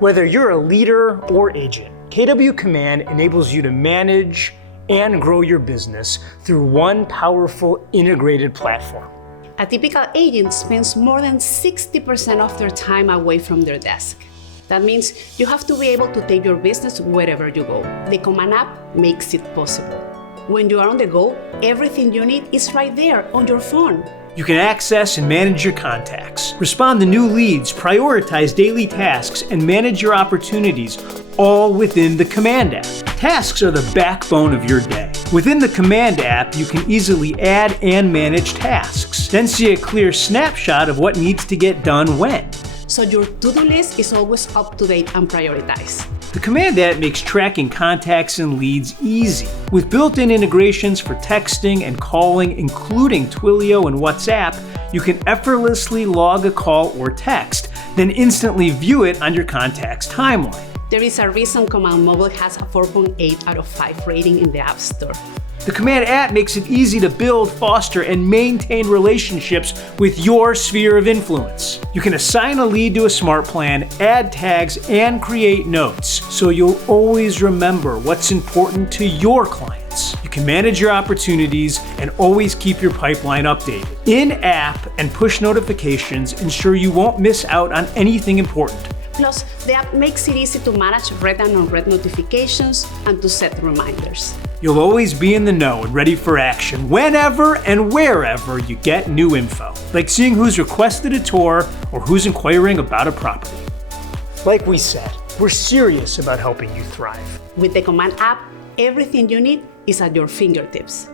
Whether you're a leader or agent, KWCommand enables you to manage and grow your business through one powerful integrated platform. A typical agent spends more than 60% of their time away from their desk. That means you have to be able to take your business wherever you go. The Command app makes it possible. When you are on the go, everything you need is right there on your phone. You can access and manage your contacts, respond to new leads, prioritize daily tasks, and manage your opportunities, all within the Command app. Tasks are the backbone of your day. Within the Command app, you can easily add and manage tasks, then see a clear snapshot of what needs to get done when. So your to-do list is always up to date and prioritized. The Command app makes tracking contacts and leads easy. With built-in integrations for texting and calling, including Twilio and WhatsApp, you can effortlessly log a call or text, then instantly view it on your contact's timeline. There is a reason Command Mobile has a 4.8 out of 5 rating in the App Store. The Command app makes it easy to build, foster, and maintain relationships with your sphere of influence. You can assign a lead to a smart plan, add tags, and create notes, so you'll always remember what's important to your clients. You can manage your opportunities and always keep your pipeline updated. In-app and push notifications ensure you won't miss out on anything important. Plus, the app makes it easy to manage read and unread notifications and to set reminders. You'll always be in the know and ready for action whenever and wherever you get new info, like seeing who's requested a tour or who's inquiring about a property. Like we said, we're serious about helping you thrive. With the Command app, everything you need is at your fingertips.